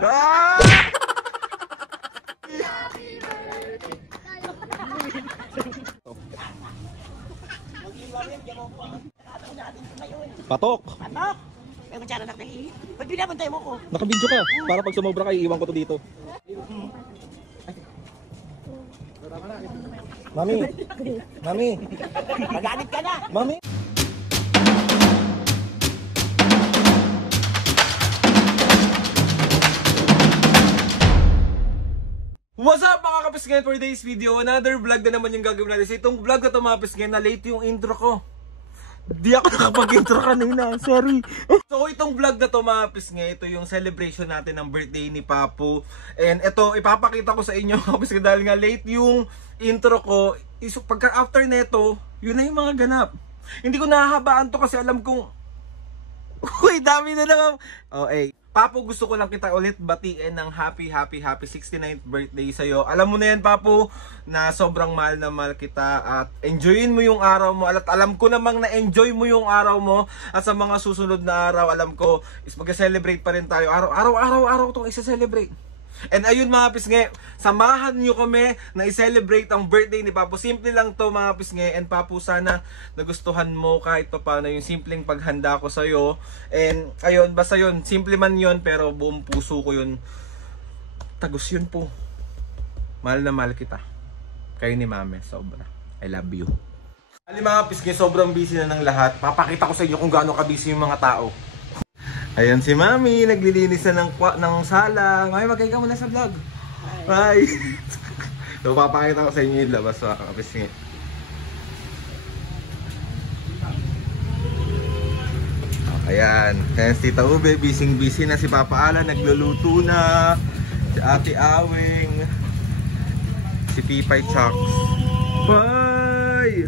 Ah! Patok! Patok! May kutsara na kayo. Ba't binabantay mo ko? Nakabidyo ka. Para pag sumobra kayo, iwan ko to dito. Mami! Mami! Magalit ka na! Mami! What's up mga kapisngay, for today's video? Another vlog na naman yung gagawin natin. So itong vlog na ito mga kapisngay, na late yung intro ko. Di ako nakapag-intro kanina, sorry. So itong vlog na to mga kapisngay, ito yung celebration natin ng birthday ni Papu. And ito, ipapakita ko sa inyo mga kapisngay, dahil nga late yung intro ko. Pagka after neto, yun na yung mga ganap. Hindi ko nahahabaan to kasi alam kong uy, dami na naman. Oh, Papu, gusto ko lang kita ulit batiin ng happy 69th birthday sa'yo. Alam mo na yan, Papu, na sobrang mahal na mahal kita at enjoyin mo yung araw mo. At alam ko namang na-enjoy mo yung araw mo. At sa mga susunod na araw, alam ko, is mag-celebrate pa rin tayo. Araw itong isa-celebrate. And ayun mga pisnge, samahan nyo kami na i-celebrate ang birthday ni Papu. Simple lang to mga pisnge. And Papu, sana nagustuhan mo kahit pa paano yung simpleng paghanda ko sa'yo. And ayun, basta yun, simple man yun, pero buong puso ko yun. Tagus yun po. Mahal na mahal kita. Kayo ni Mame, sobra. I love you. Ali mga pisnge, sobrang busy na ng lahat. Papakita ko sa inyo kung gaano ka-busy yung mga tao. Ayan si Mami, naglilinis na ng sala. Mami, magkaya ka muna sa vlog. Bye! So, papakita ko sa inyo yung labas sa kapisngi. Ayan, kaya si Tita Ube, busy na si Papa Alan, nagluluto na. Si Ate Awing. Si Pipay Chucks. Bye!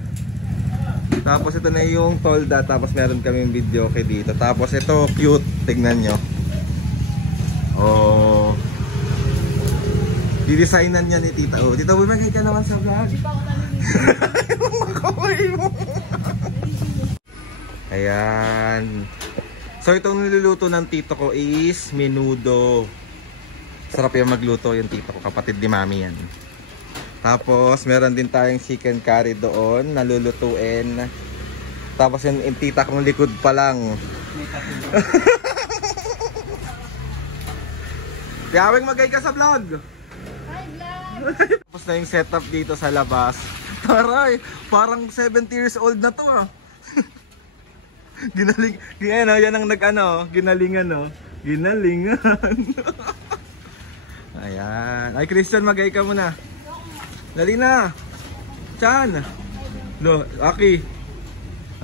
Tapos ito na yung tolda, tapos meron kaming video kay dito. Tapos ito cute, tignan nyo. Oh. Didesignan niya ni Tita. Oh, Tita, bumagay ka naman sa vlog. Ayan. So itong niluluto ng tito ko is menudo. Sarap yung magluto yung tito ko, kapatid ni Mami yan. Tapos meron din tayong chicken curry doon, nalulutuin. Tapos yung tita kong likod pa lang. Tiyawing magay ka sa vlog. Hi vlog! Tapos na yung setup dito sa labas. Taray, parang 70 years old na to ah. Ginaling, yan ang ginalingan no. Ginalingan. Ayan. Ay Christian, magay ka muna. Dali na! Chan! Lo, Aki!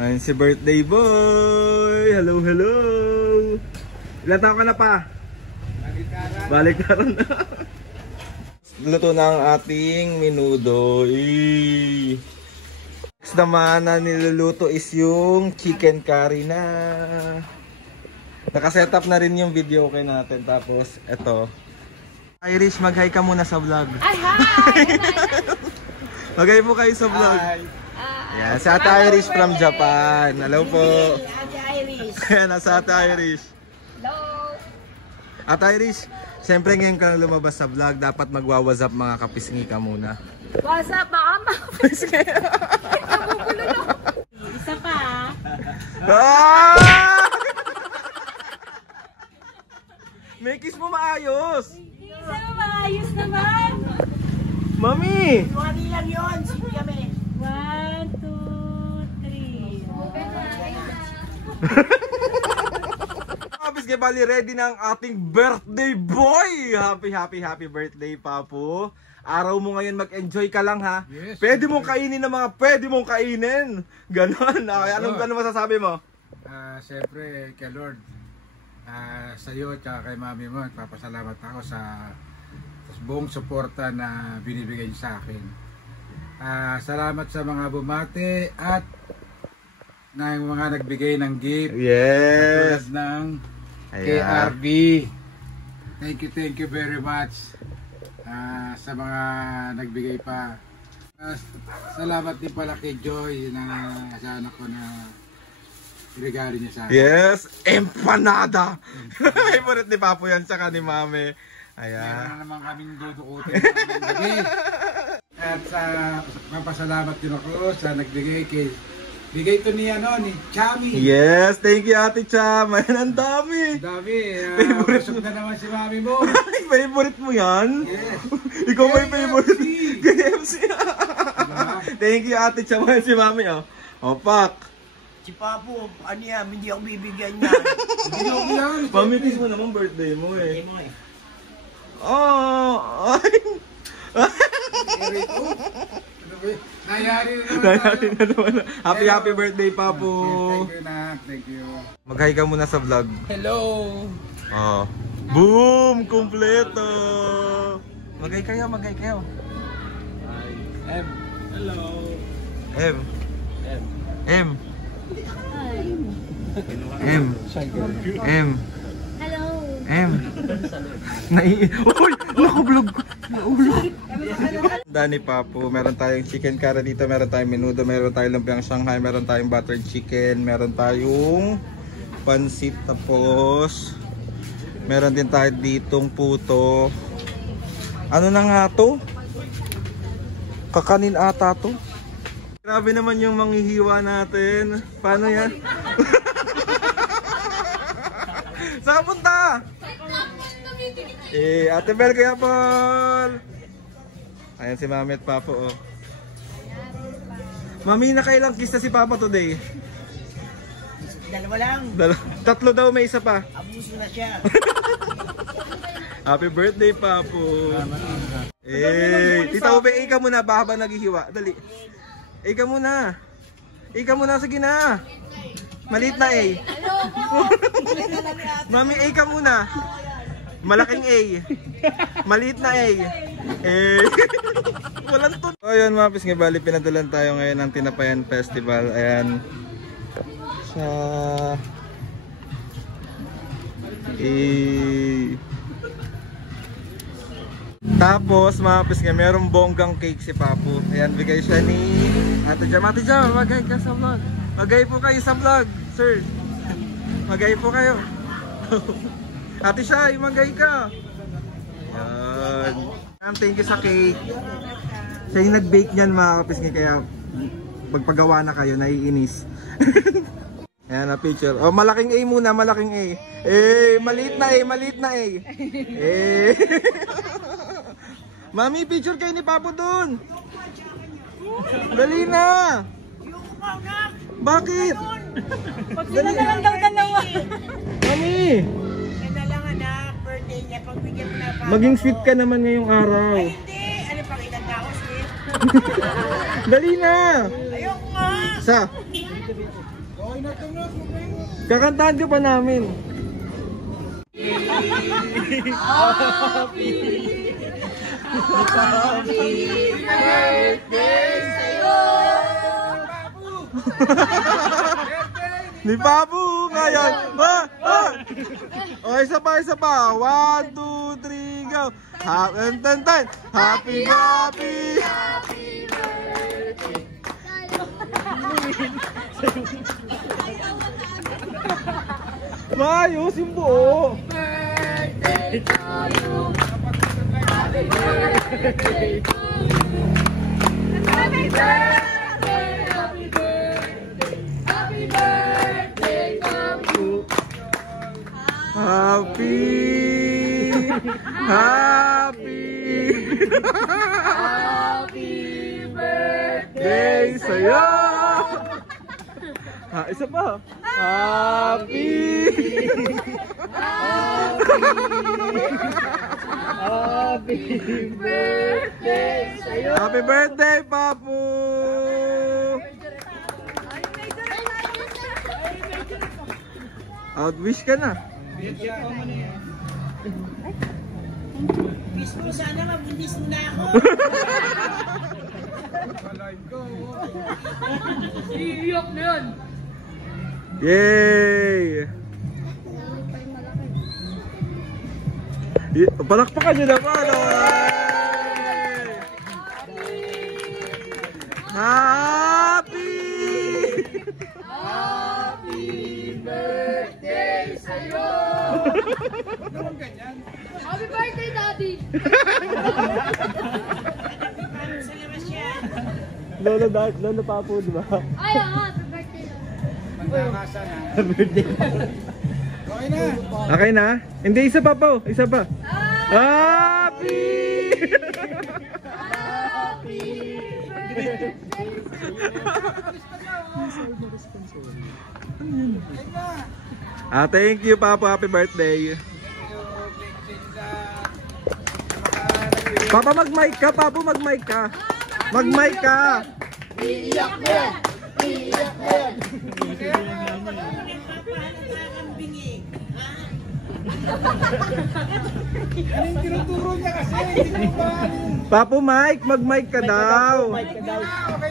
Ayun si birthday boy! Hello, hello! Ilan taon ka na pa? Baliktaran na! Luto na ang ating menudo. Next naman na niluluto is yung chicken curry na. Nakasetup na rin yung video kay natin. Tapos, eto. Irish, mag-hi ka muna sa vlog. Ay, hi! Mag-hi po kayo sa vlog. Yan, si Ate Irish from Japan. Hello po. Ate Irish. Ayan, nasa Ate Irish. Hello! Ate Irish, siyempre ngayon ka lang lumabas sa vlog, dapat magwa-what's up mga kapisngi ka muna. What's up, mga kapisngi? Nabubulo na. Isa pa. Ah! May kiss mo maayos. Isa pa, maayos naman. Mami! Mami lang yun, sige kami. 1, 2, 3. Kapis kay bali, ready na ang ating birthday boy! Happy birthday, Papu. Araw mo ngayon, mag-enjoy ka lang ha. Yes. Pwede mong kainin ng mga pwede mong kainin. Ganon. Okay, anong masasabi mo? Siyempre kay Lord, sa iyo at kay Mami mo, papasalamat ako sa buong suporta na binibigay niyo sa akin. Salamat sa mga bumati at na yung mga nagbigay ng gift. Yes. Tulad ng Ayan. KRB. Thank you very much sa mga nagbigay pa. Salamat din pala kay Joy na sa anak ko na regalo niya sa akin. Yes, empanada. Favorite ni Papo yan, tsaka ni Mami. Ayan. Meron na naman kaming dudukutin ng gabi. At mapasalamat din ako sa nagbigay kay bigay to ni Chami. Yes, thank you Ate Cham. Ayan, ang dami. Dami. Favorite Busog na naman si Mami mo. Favorite mo yan? Yes. Ikaw may favorite. KFC. Diba? Thank you Ate Cham. Ayan si Mami, oh. Opak. Si Papo, ano yan, hindi ako bibigyan niya. Mami, tis mo naman birthday mo eh. Hindi mo eh. Oh, ay. Nayari na naman. Happy birthday, Papo. Thank you, Nak. Thank you. Mag-hi ka muna sa vlog. Hello! Oh. Boom! Kompleto! Mag-hi kayo. M. Hello! M. Hi. Hello. Uy! Nakablog! Dani Papo, meron tayong chicken curry dito, meron tayong menudo, meron tayong lumpiang Shanghai, meron tayong buttered chicken, meron tayong pansit, tapos meron din tayo ditong puto. Ano na nga to? Kakanin ata to. Grabe naman yung manghihiwa natin. Paano yan? Saan ka punta? Ate Bel, kaya Paul. Ayan si Mami at Papa, oh. Mami, nakailang kiss na si Papa today? Dalawa lang. Tatlo daw, may isa pa. Abuso na siya. Happy birthday, Papo. Tita Ube, ka muna ba habang naghihiwa? Dali. Ka muna. Ka muna, sige na. Maliit na A. Mami, ka muna. Malaking A. Maliit na A. Walang to. So yun mga pis, bali pinadalan tayo ngayon ng Tinapayan Festival. Ayan. Sa tapos mga pis, merong bonggang cake si Papo. Ayan, bigay siya ni Ate Jam. Ate Jam, magay ka sa vlog. Magay po kayo sa vlog, sir. Magay po kayo. Ate Shai, magay ka. Ayan. Thank you sa cake. Siya yung nag-bake niyan mga kapisngi, kaya magpagawa na kayo, naiinis. Ayan na picture. Oh, malaking A muna, malaking A. Maliit na A, maliit na A. Mami, picture kayo ni Papo dun. Dali na. Bakit? Pag sila na lang daw dalawa. Mami. Kaya lang anak, birthday niya, pagbigyan mo na pa. Maging sweet ka naman ngayong araw. Ay hindi, ano pang ilan na ako, sweet? Dali na. Ayoko nga. Sa? Kakantahan ka pa namin. Ni Papu ngayon. Oh, isa pa. 1, 2, 3, go. Happy Maayos yung buo. Birthday to you. Happy birthday to you. Happy birthday, happy birthday. Happy birthday to you. Happy birthday sa'yo. Isa pa. Happy birthday sa'yo. Happy birthday, Papu. Out-wish ka na. Miss mo, sana mabundis mo na ako. Iiyak na yun. Yay! Palakpakan nyo naman! Happy! Naman ganyan. Happy birthday, Daddy! Sa labas yan. Lolo Papo, di ba? Ay, happy birthday. Magkakasa na. Birthday. Okay na. Okay na? Hindi, isa pa po. Isa pa. Happy! Happy birthday! Thank you, Papa. Happy birthday. Papa, mag-mic ka. Papa, mag-mic ka. Mag-mic ka. Iiyak na yan! Iiyak na yan! Anong tinuturo niya kasi? Hindi ko ba? Papa, mic. Mag-mic ka daw. Okay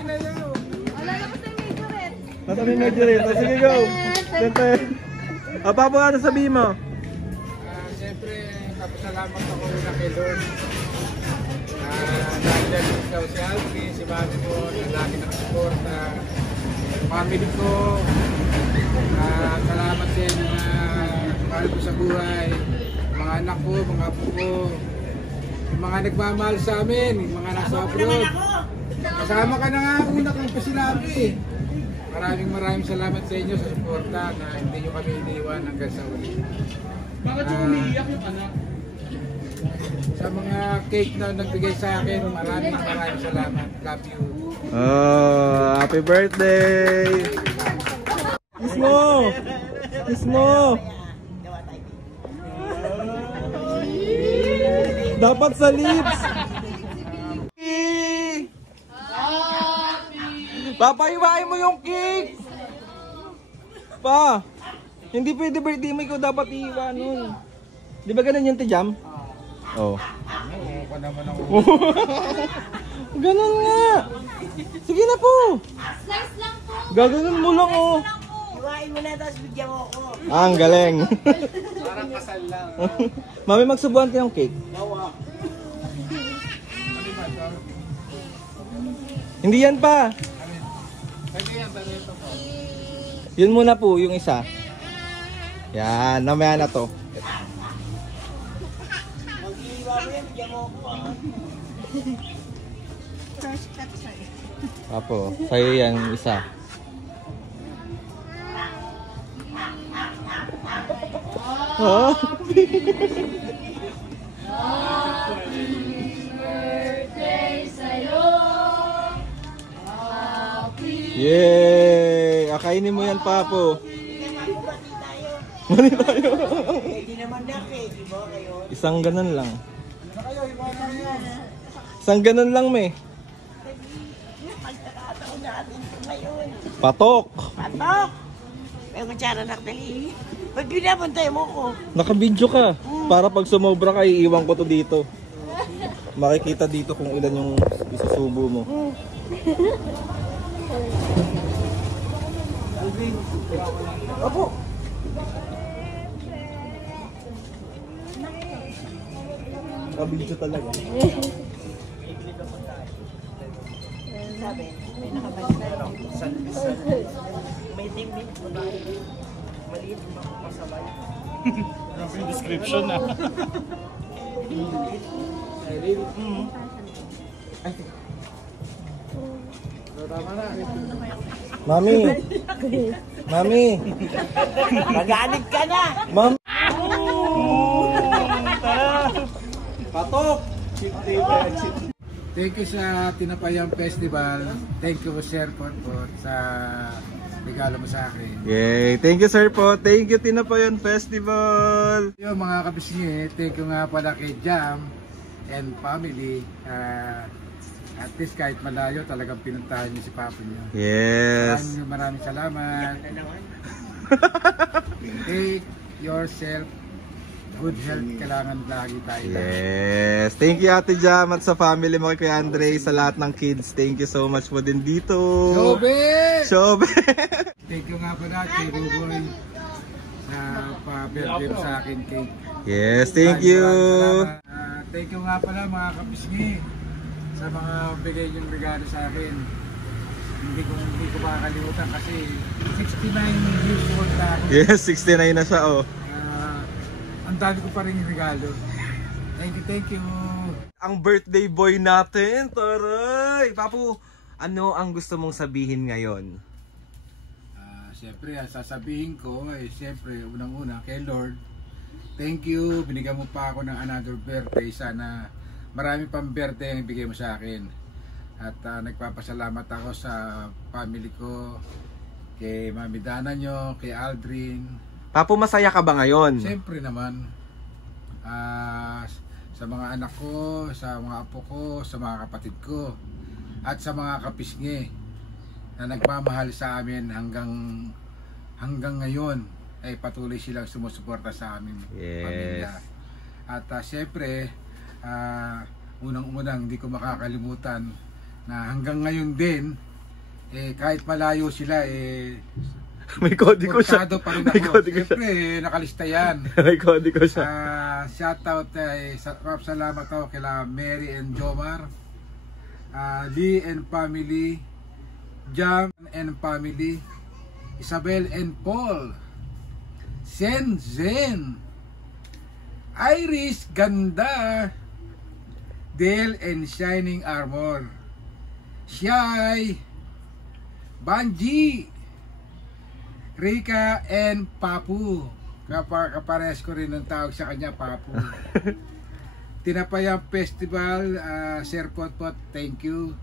na yun. Wala na kasi may kuret. Nasa may medyo rin. Sige, go. Siyempre. Papa, ano sabihin mo? Siyempre, kapasalamat ako una kay Lord. Dahil ikaw si Alfie, si mami mo, na lagi nakasuporta. Family ko, salamat sa inyo na mahal ko sa buhay. Mga anak ko, mga apo ko, yung mga nagmamahal sa amin, yung mga nasa abroad. Kasama ka na nga una kang pasinabi. Maraming salamat sa inyo sa suporta na hindi nyo kami iniwan hanggang sa uli. Bakit yung umiiyak yung anak? Sa mga cake na nagbigay sa akin, maraming salamat. Love you. Happy birthday! Kiss mo! Kiss mo! Dapat sa lips! Papaiwain mo yung cake! Pa! Hindi pwede birthday mo, ikaw dapat iiwan nun. Di ba ganun yung tijam? Oo. Oo pa naman ako. Ganun nga! Sige na po! Slice lang po! Gaganon mo lang oh! Iwain mo na, tapos bigyan mo ako. Ang galing! Parang kasal lang. Mami, magsubuhan ka ng cake. Hindi yan pa! Pwede yan, pero ito po. Yun muna po, yung isa. Yan, namaya na to. Mag-iiwa mo yan, bigyan mo ako. Fresh cut sa'yo. Apo, sa'yo yan, isa. Ha? Birthday sa'yo! Yay! Akainin mo yan, Papo. Mali tayo. Pwede naman na cake, di ba kayo? Isang ganun lang. Isang ganun lang, me. Pagkakataon natin ito ngayon. Patok! Patok! May kutsara na dali. Ba't pinapantay mo ko? Nakabidyo ka. Para pag sumobra ka, iiwan ko to dito. Makikita dito kung ilan yung isusubo mo. Apo! Nakabidyo talaga. Sabi, may nakabalik na. May timbit mo ba? Maliit ba masabay? Description na. Tama na. Mami! Mami! Magalit ka na! Mami! Patok! Thank you sa Tinapayang Festival. Thank you, Sir, po sa regalo mo sa akin. Yay! Thank you, sir po. Thank you, Tinapayan Festival! Yung mga kabisngi, thank you nga pala kay Jam and family. At least kahit malayo, talagang pinuntahan niyo si Papa niyo. Yes! Maraming salamat. Take yourself good health, kailangan lagi tayo. Yes! Thank you, Ate Jam, at sa family mo kay Andre, sa lahat ng kids. Thank you so much po din dito. Sobe! Sobe! Thank you nga pala kay Ruboy sa pa-birthday mo sa akin cake. Yes, thank you! Thank you nga pala mga kabisngi sa mga bigay yung regalo sa akin. Hindi ko makakalimutan kasi 69 years old na ako. Yes, 69 na siya, oh. ang dami ko pa rin regalo. Thank you. Ang birthday boy natin, taray! Papu, ano ang gusto mong sabihin ngayon? Siyempre, sasabihin ko, siyempre, unang-una kay Lord, thank you, binigyan mo pa ako ng another birthday. Sana marami pang birthday ang ibigay mo sa akin. At nagpapasalamat ako sa family ko, kay Mami Dana nyo, kay Aldrin. Papu, masaya ka ba ngayon? Siyempre naman, sa mga anak ko, sa mga apo ko, sa mga kapatid ko, at sa mga kapisngi na nagmamahal sa amin hanggang ngayon ay patuloy silang sumusuporta sa amin pamilya. At siyempre, unang-unang hindi ko makakalimutan na hanggang ngayon din, kahit malayo sila, may kodigo siya. Pa rin ako. Siyempre, nakalista yan. May kodigo siya. Shoutout, salamat ako kila Mary and Jomar, Lee and family, Jam and family, Isabel and Paul, Zen, Iris, Ganda, Dale and Shining Armor, Shai, Banji, Rika and Papu. Kapares ko rin ang tawag sa kanya, Papu. Tinapayang Festival, Sir Potpot, thank you.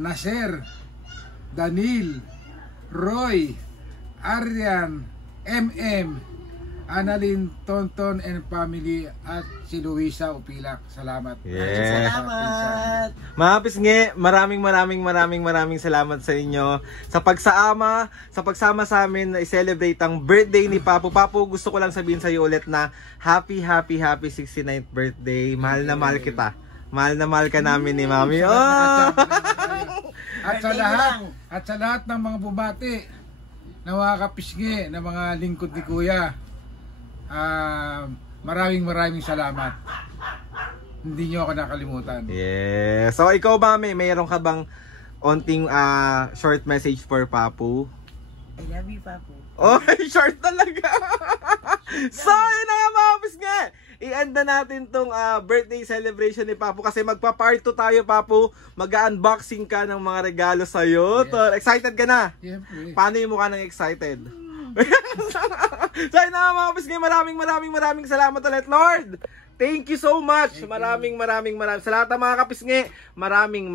Nasser, Danil, Roy, Arian, Annalyn, Tonton and family, at si Luisa Upilak. Salamat. Salamat. Mga pisngi, maraming salamat sa inyo sa pagsama sa amin na i-celebrate ang birthday ni Papu. Papu, gusto ko lang sabihin sa iyo ulit na happy 69th birthday. Mahal na mahal kita. Mahal na mahal ka namin ni Mami. At sa lahat ng mga bumati na mga kapisngi, na mga lingkod ni Kuya, maraming salamat. Hindi nyo ako nakalimutan. Yes. So ikaw, Mami, mayroon ka bang onting short message for Papu? I love you, Papu. Oh, short talaga. So yun na nga, mga pisngi, i-end na natin tong birthday celebration ni Papu kasi magpa-part 2 tayo, Papu. Mag-unboxing ka ng mga regalo sa'yo. Yes. Excited ka na? Siyempre. Paano yung mukha ng excited? So yun na mga pisngi, maraming salamat ulit, Lord. Thank you so much. Maraming sa lahat ng mga kapisngi. Maraming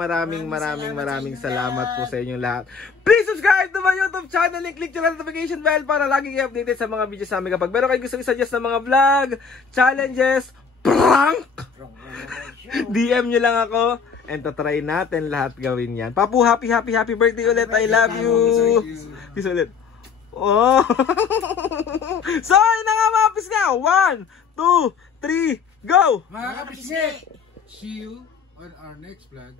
salamat po sa inyong lahat. Please subscribe to my YouTube channel and click the notification bell para lagi kayo updated sa mga videos namin. Kapag meron kayo gusto i-suggest ng mga vlog, challenges, prank, DM nyo lang ako and tatry natin lahat gawin yan. Papu, happy birthday ulit. I love you. Peace ulit. Oh. So yun na nga mga pisngi. 1, 2, 3, go! Mga kapisngi, see you on our next vlog.